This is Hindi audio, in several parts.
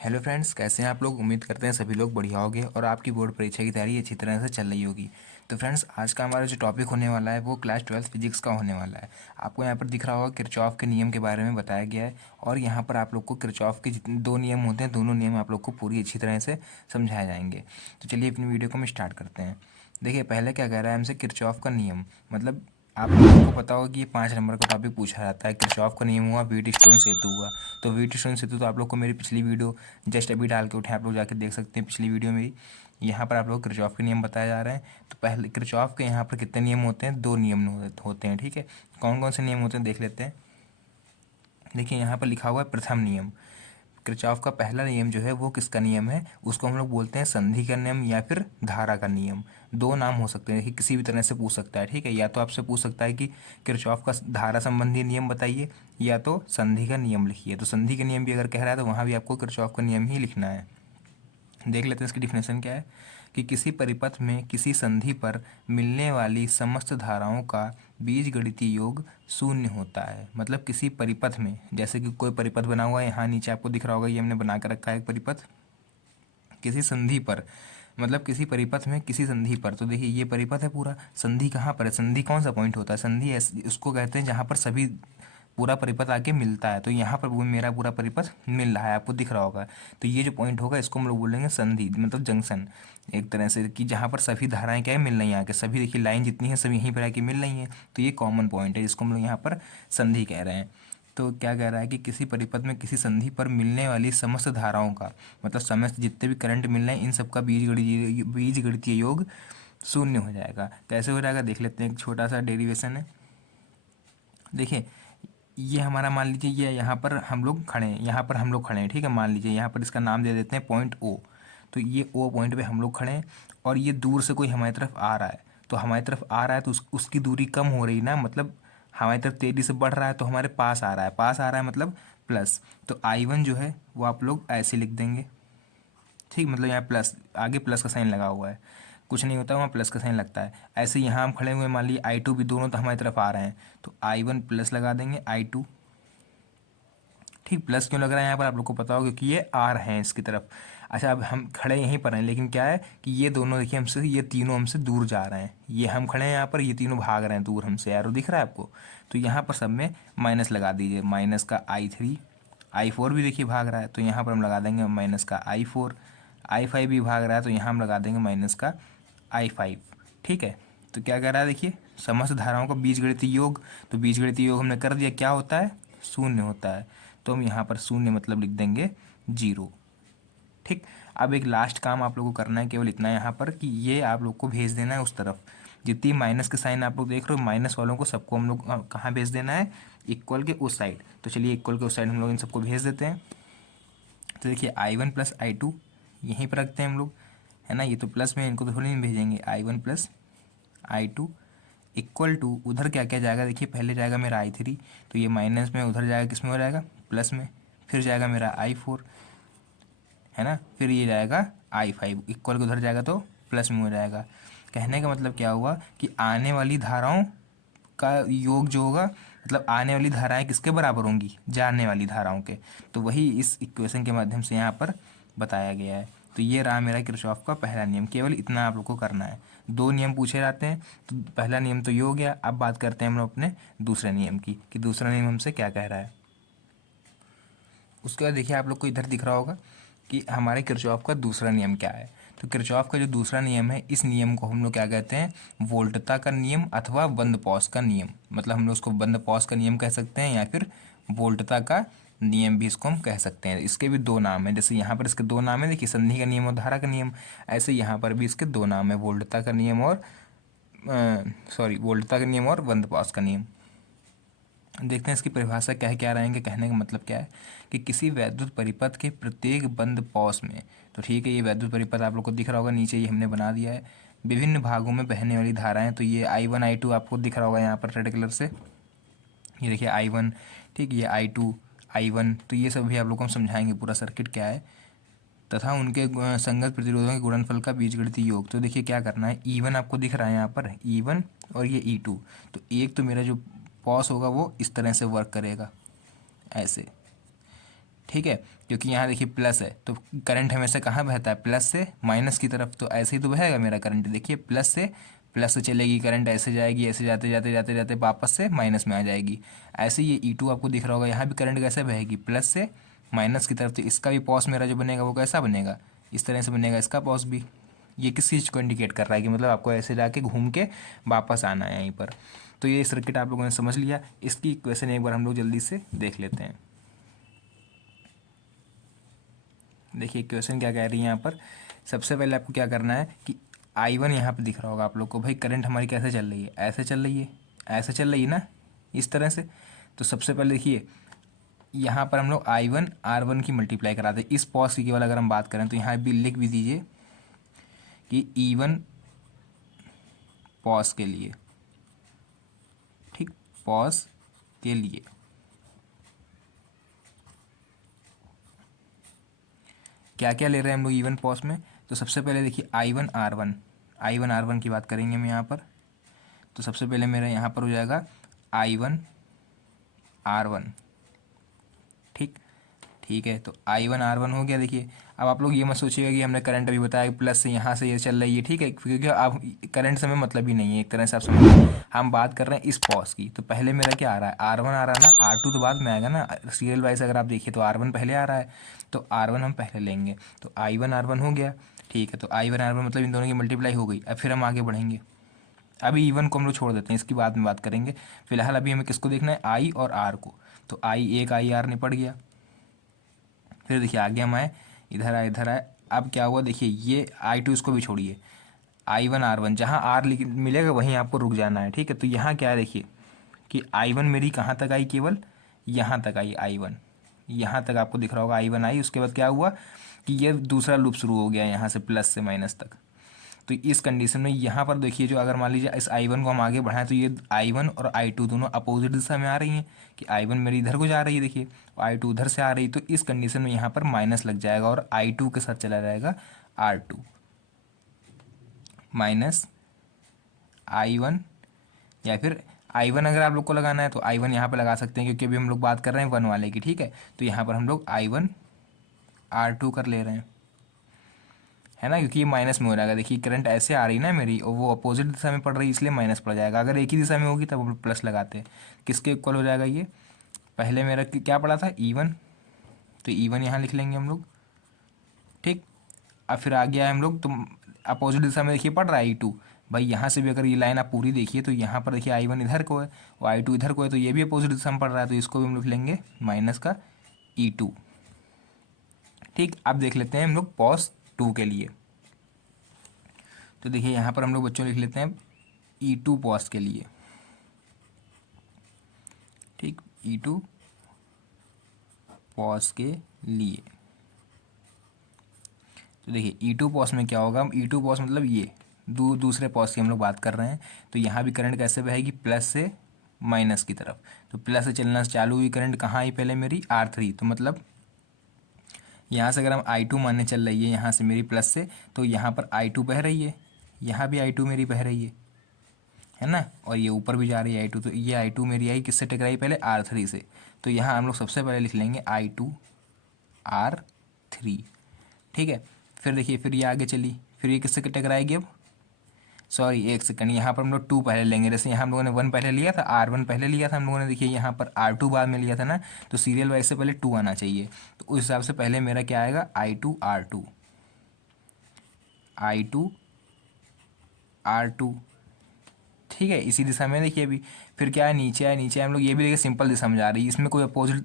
हेलो फ्रेंड्स, कैसे हैं आप लोग। उम्मीद करते हैं सभी लोग बढ़िया होंगे और आपकी बोर्ड परीक्षा की तैयारी अच्छी तरह से चल रही होगी। तो फ्रेंड्स, आज का हमारा जो टॉपिक होने वाला है वो क्लास 12 फिजिक्स का होने वाला है। आपको यहाँ पर दिख रहा होगा किरचॉफ के नियम के बारे में बताया गया है और यहाँ पर आप लोग को किरचॉफ के जितने दो नियम होते हैं दोनों नियम आप लोग को पूरी अच्छी तरह से समझाए जाएंगे। तो चलिए अपनी वीडियो को हम स्टार्ट करते हैं। देखिए, पहले क्या कह रहा है हमसे, किरचॉफ का नियम। मतलब आप लोगों को पता होगा कि ये 5 नंबर का टॉपिक पूछा जाता है। किरचॉफ का नियम हुआ, व्हीटस्टोन सेतु हुआ। तो व्हीटस्टोन सेतु तो आप लोग को मेरी पिछली वीडियो जस्ट अभी डाल के उठे, आप लोग जाके देख सकते हैं पिछली वीडियो में। यहाँ पर आप लोग किरचॉफ के नियम बताए जा रहे हैं। तो पहले किरचॉफ के यहाँ पर कितने नियम होते हैं, 2 नियम होते हैं। ठीक है, कौन कौन से नियम होते हैं देख लेते हैं। देखिए, यहाँ पर लिखा हुआ है प्रथम नियम। किरचॉफ का पहला नियम जो है वो किसका नियम है, उसको हम लोग बोलते हैं संधि का नियम या फिर धारा का नियम। दो नाम हो सकते हैं, देखिए किसी भी तरह से पूछ सकता है। ठीक है, या तो आपसे पूछ सकता है कि किरचॉफ का धारा संबंधी नियम बताइए, या तो संधि का नियम लिखिए। तो संधि का नियम भी अगर कह रहा है तो वहाँ भी आपको किरचॉफ का नियम ही लिखना है। देख लेते हैं इसकी डिफिनेशन क्या है कि किसी परिपथ में किसी संधि पर मिलने वाली समस्त धाराओं का बीजगणितीय योग शून्य होता है। मतलब किसी परिपथ में, जैसे कि कोई परिपथ बना हुआ है, यहाँ नीचे आपको दिख रहा होगा, ये हमने बना कर रखा है एक परिपथ। किसी संधि पर, मतलब किसी परिपथ में किसी संधि पर। तो देखिए ये परिपथ है पूरा, संधि कहाँ पर है, संधि कौन सा पॉइंट होता है, संधि उसको कहते हैं जहाँ पर सभी पूरा परिपथ आके मिलता है। तो यहाँ पर वो मेरा पूरा परिपथ मिल रहा है, आपको दिख रहा होगा। तो ये जो पॉइंट होगा इसको हम लोग बोलेंगे संधि, मतलब जंक्शन। एक तरह से कि जहाँ पर सभी धाराएं क्या है, मिल रही हैं आके, सभी देखिए लाइन जितनी है सब यहीं पर आके मिल रही हैं। तो ये कॉमन पॉइंट है, जिसको हम लोग यहाँ पर संधि कह रहे हैं। तो क्या कह रहा है कि किसी परिपथ में किसी संधि पर मिलने वाली समस्त धाराओं का, मतलब समस्त जितने भी करंट मिल रहे हैं इन सबका बीजगणितीय योग शून्य हो जाएगा। कैसे हो जाएगा देख लेते हैं, एक छोटा सा डेरिवेशन है। देखिए, ये हमारा मान लीजिए ये यहाँ पर हम लोग खड़े हैं, यहाँ पर हम लोग खड़े हैं। ठीक है, मान लीजिए यहाँ पर इसका नाम दे देते हैं पॉइंट ओ। तो ये ओ पॉइंट पे हम लोग खड़े हैं और ये दूर से कोई हमारी तरफ आ रहा है। तो हमारी तरफ आ रहा है तो उसकी दूरी कम हो रही ना, मतलब हमारी तरफ तेज़ी से बढ़ रहा है तो हमारे पास आ रहा है, पास आ रहा है मतलब प्लस। तो I1 जो है वो आप लोग ऐसे लिख देंगे। ठीक, मतलब यहाँ प्लस, आगे प्लस का साइन लगा हुआ है, कुछ नहीं होता, वहाँ प्लस का साइन लगता है। ऐसे ही यहाँ हम खड़े हुए, मान लीजिए I2 भी, दोनों तो हमारी तरफ आ रहे हैं। तो I1 प्लस लगा देंगे I2। ठीक, प्लस क्यों लग रहा है यहाँ पर आप लोग को पता होगा, क्योंकि ये आर हैं इसकी तरफ। अच्छा, अब हम खड़े यहीं पर हैं, लेकिन क्या है कि ये दोनों देखिए हमसे, ये तीनों हमसे दूर जा रहे हैं। ये हम खड़े हैं यहाँ पर, ये तीनों भाग रहे हैं दूर हमसे, एरो दिख रहा है आपको। तो यहाँ पर सब में माइनस लगा दीजिए, माइनस का I3। I4 भी देखिए भाग रहा है, तो यहाँ पर हम लगा देंगे माइनस का I4। I5 भी भाग रहा है, तो यहाँ हम लगा देंगे माइनस का I5। ठीक है, तो क्या कह रहा है देखिए, समस्त धाराओं का बीजगणितीय योग। तो बीजगणितीय योग हमने कर दिया, क्या होता है, शून्य होता है। तो हम यहाँ पर शून्य मतलब लिख देंगे 0। ठीक, अब एक लास्ट काम आप लोगों को करना है, केवल इतना यहाँ पर कि ये आप लोग को भेज देना है उस तरफ। जितनी माइनस के साइन आप लोग देख रहे हो, माइनस वालों को सबको हम लोग कहाँ भेज देना है, इक्वल के उस साइड। तो चलिए इक्वल के उस साइड हम लोग इन सबको भेज देते हैं। तो देखिए I1 प्लस I2 यहीं पर रखते हैं हम लोग, है ना। ये तो प्लस में, इनको तो थोड़ी नहीं भेजेंगे। I1 plus I2 equal to, उधर क्या क्या जाएगा देखिए, पहले जाएगा मेरा I3, तो ये माइनस में, उधर जाएगा किस में हो जाएगा, प्लस में। फिर जाएगा मेरा I4, है ना। फिर ये जाएगा I5, इक्वल के उधर जाएगा तो प्लस में हो जाएगा। कहने का मतलब क्या हुआ कि आने वाली धाराओं का योग जो होगा, मतलब आने वाली धाराएं किसके बराबर होंगी, जाने वाली धाराओं के। तो वही इस इक्वेशन के माध्यम से यहाँ पर बताया गया है। तो ये रहा मेरा किरचॉफ का पहला नियम, केवल इतना आप लोग को करना है। 2 नियम पूछे जाते हैं, तो पहला नियम तो ये हो गया। अब बात करते हैं हम लोग अपने दूसरे नियम की, कि दूसरा नियम हमसे क्या कह रहा है। उसके बाद देखिए आप लोग को इधर दिख रहा होगा कि हमारे किरचॉफ का दूसरा नियम क्या है। तो किरचॉफ का जो दूसरा नियम है, इस नियम को हम लोग क्या कहते हैं, वोल्टता का नियम अथवा बंद पॉज का नियम। मतलब हम लोग उसको बंद पॉज का नियम कह सकते हैं, या फिर वोल्टता का नियम भी इसको हम कह सकते हैं। इसके भी 2 नाम हैं, जैसे यहाँ पर इसके 2 नाम है, देखिए संधि का नियम और धारा का नियम। ऐसे यहाँ पर भी इसके 2 नाम है, वोल्टता का नियम और वोल्टता का नियम और बंद पॉज का नियम। देखते हैं इसकी परिभाषा क्या है, क्या रहेंगे। कहने का मतलब क्या है कि किसी वैद्युत परिपथ के प्रत्येक बंद पॉस में, तो ठीक है, ये वैद्युत परिपथ आप लोग को दिख रहा होगा, नीचे ये हमने बना दिया है, विभिन्न भागों में बहने वाली धाराएं। तो ये I1 I2 आपको दिख रहा होगा यहाँ पर रेड कलर से, ये देखिए I1, ठीक, ये I2 I1। तो ये सब भी आप लोग को हम समझाएंगे पूरा सर्किट क्या है, तथा उनके संगत प्रतिरोधों के गुणनफल का बीजगणितीय योग। तो देखिए क्या करना है, E1 आपको दिख रहा है यहाँ पर, E1 और ये E2। तो एक तो मेरा जो पॉस होगा वो इस तरह से वर्क करेगा, ऐसे। ठीक है, क्योंकि यहाँ देखिए प्लस है तो करंट हमेशा कहाँ बहता है, प्लस से माइनस की तरफ, तो ऐसे ही तो बहेगा मेरा करंट। देखिए प्लस से चलेगी करंट, ऐसे जाएगी, ऐसे जाते जाते जाते जाते वापस से माइनस में आ जाएगी। ऐसे ये E2 आपको दिख रहा होगा, यहाँ भी करंट कैसे बहेगी, प्लस से माइनस की तरफ। तो इसका भी पॉस मेरा जो बनेगा वो कैसा बनेगा, इस तरह से बनेगा इसका पॉस भी। ये किस चीज़ को इंडिकेट कर रहा है कि मतलब आपको ऐसे जाके घूम के वापस आना है यहीं पर। तो ये सर्किट आप लोगों ने समझ लिया। इसकी इक्वेशन एक बार हम लोग जल्दी से देख लेते हैं। देखिए इक्वेशन क्या कह रही है यहाँ पर। सबसे पहले आपको क्या करना है कि I1 यहाँ पे दिख रहा होगा आप लोग को, भाई करंट हमारी कैसे चल रही है, ऐसे चल रही है, ऐसे चल रही है ना, इस तरह से। तो सबसे पहले देखिए यहाँ पर हम लोग I1 R1 की मल्टीप्लाई कराते हैं। इस पॉस की केवल अगर हम बात करें तो यहाँ भी लिख भी दीजिए कि E1 पॉस के लिए, ठीक, पॉस के लिए क्या क्या ले रहे हैं हम लोग E1 पॉस में। तो सबसे पहले देखिए I1 R1 की बात करेंगे हम यहाँ पर। तो सबसे पहले मेरा यहाँ पर हो जाएगा I1 R1, ठीक ठीक है। तो I1 R1 हो गया। देखिए अब आप लोग ये मत सोचिएगा कि हमने करंट अभी बताया कि प्लस से यहाँ से ये चल रही है, ठीक है, क्योंकि आप करंट से हमें मतलब ही नहीं है, एक तरह से आप समझिए। हम बात कर रहे हैं इस पॉज की। तो पहले मेरा क्या आ रहा है, R1 आ रहा है ना, R2 तो बाद में आएगा ना, सीरियल वाइज अगर आप देखिए तो R1 पहले आ रहा है, तो R1 हम पहले लेंगे। तो I1 R1 हो गया, ठीक है। तो I1 R1 मतलब इन दोनों की मल्टीप्लाई हो गई। अब फिर हम आगे बढ़ेंगे। अभी E1 को हम लोग छोड़ देते हैं, इसकी बाद में बात करेंगे। फिलहाल अभी हमें किसको देखना है, I और R को। तो I R निपट गया। फिर देखिए आगे हम आए, इधर आए इधर आए। अब क्या हुआ, देखिए ये I2 इसको भी छोड़िए, I1 R1 जहाँ R मिलेगा वहीं आपको रुक जाना है, ठीक है। तो यहाँ क्या है देखिए कि I1 मेरी कहाँ तक आई, केवल यहाँ तक आई I1, यहाँ तक आपको दिख रहा होगा I1 आई। उसके बाद क्या हुआ कि ये दूसरा लूप शुरू हो गया यहाँ से प्लस से माइनस तक। तो इस कंडीशन में यहाँ पर देखिए, जो अगर मान लीजिए इस I1 को हम आगे बढ़ाएं तो ये I1 और I2 दोनों अपोजिट दिशा में आ रही हैं, कि I1 मेरी इधर को जा रही है देखिए, और I2 उधर से आ रही है। तो इस कंडीशन में यहाँ पर माइनस लग जाएगा और I2 के साथ चला जाएगा R2 माइनस I1, या फिर I1 अगर आप लोग को लगाना है तो I1 यहाँ पर लगा सकते हैं, क्योंकि अभी हम लोग बात कर रहे हैं 1 वाले की, ठीक है। तो यहाँ पर हम लोग I1 R2 कर ले रहे हैं, है ना, क्योंकि ये माइनस में हो जाएगा। देखिए करंट ऐसे आ रही है ना मेरी, और वो अपोजिट दिशा में पड़ रही है, इसलिए माइनस पड़ जाएगा। अगर एक ही दिशा में होगी तब हम लोग प्लस लगाते हैं। किसके इक्वल हो जाएगा ये, पहले मेरा क्या पड़ा था E1, तो E1 यहाँ लिख लेंगे हम लोग, ठीक। अब फिर आ गया है हम लोग, तो अपोजिट दिशा में देखिए पड़ रहा है E2। भाई यहाँ से भी अगर ये लाइन आप पूरी देखिए तो यहाँ पर देखिए I1 इधर को है और I2 इधर को है, तो ये भी अपोजिट दिशा में पड़ रहा है, तो इसको भी हम लोग लिख लेंगे माइनस का E2, ठीक। अब देख लेते हैं हम लोग पॉस 2 के लिए। तो देखिए यहाँ पर हम लोग बच्चों लिख लेते हैं E2 पॉस के लिए, ठीक, E2 पॉस के लिए। तो देखिए E2 पॉस में क्या होगा, हम E2 पॉस मतलब ये दूसरे पॉस की हम लोग बात कर रहे हैं। तो यहाँ भी करंट कैसे बहेगी, प्लस से माइनस की तरफ। तो प्लस से चलना चालू हुई करंट, कहाँ आई पहले मेरी R3। तो मतलब यहाँ से अगर हम I2 मानने चल रही है यहाँ से मेरी प्लस से, तो यहाँ पर I2 बह रही है, यहाँ भी I2 मेरी बह रही है ना, और ये ऊपर भी जा रही है I2। तो ये I2 मेरी आई किससे टकराई, पहले R3 से। तो यहाँ हम लोग सबसे पहले लिख लेंगे I2 R3, ठीक है। फिर देखिए फिर ये आगे चली, फिर ये किससे टकराएगी, अब सॉरी एक सेकंड, यहाँ पर हम लोग 2 पहले लेंगे। जैसे यहाँ हम लोगों ने 1 पहले लिया था, R1 पहले लिया था हम लोगों ने, देखिए यहाँ पर R2 बाद में लिया था ना, तो सीरियल वाइज से पहले 2 आना चाहिए। तो उस हिसाब से पहले मेरा क्या आएगा, I2 R2, ठीक है। इसी दिशा में देखिए अभी फिर क्या है, नीचे आए, नीचे आए हम लोग, ये भी देखिए सिंपल दिशा में जा रही है, इसमें कोई अपोजिट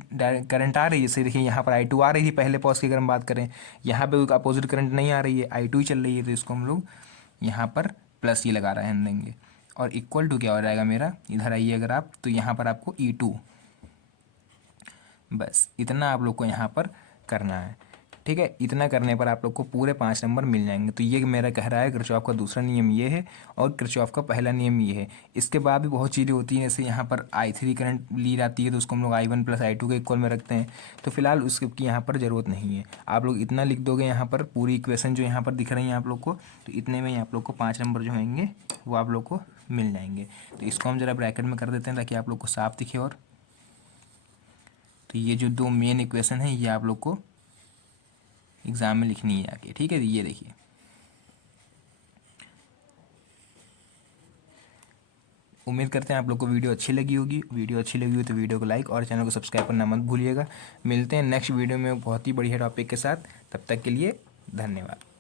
करंट आ रही है। जैसे देखिए यहाँ पर I2 आ रही थी पहले पॉज की अगर हम बात करें, यहाँ पे कोई अपोजिट करंट नहीं आ रही है, I2 ही चल रही है। तो इसको हम लोग यहाँ पर प्लस ये लगा रहे हैं देंगे, और इक्वल टू क्या हो जाएगा मेरा, इधर आइए अगर आप, तो यहाँ पर आपको E2, बस इतना आप लोग को यहाँ पर करना है, ठीक है। इतना करने पर आप लोग को पूरे 5 नंबर मिल जाएंगे। तो ये मेरा कह रहा है किरचॉफ का दूसरा नियम ये है और किरचॉफ का पहला नियम ये है। इसके बाद भी बहुत चीज़ें होती हैं, जैसे यहाँ पर I3 करंट ली जाती है, तो उसको हम लोग I1 प्लस I2 के इक्वल में रखते हैं। तो फिलहाल उसकी यहाँ पर ज़रूरत नहीं है, आप लोग इतना लिख दोगे यहाँ पर, पूरी इक्वेशन जो यहाँ पर दिख रही है आप लोग को, तो इतने में ही आप लोग को 5 नंबर जो होंगे वो आप लोग को मिल जाएंगे। तो इसको हम ज़रा ब्रैकेट में कर देते हैं ताकि आप लोग को साफ दिखे। और तो तो ये जो दो मेन इक्वेशन है ये आप लोग को एग्ज़ाम में लिखनी है आके, ठीक है। ये देखिए, उम्मीद करते हैं आप लोग को वीडियो अच्छी लगी होगी। वीडियो अच्छी लगी हो तो वीडियो को लाइक और चैनल को सब्सक्राइब करना मत भूलिएगा। मिलते हैं नेक्स्ट वीडियो में बहुत ही बढ़िया टॉपिक के साथ। तब तक के लिए धन्यवाद।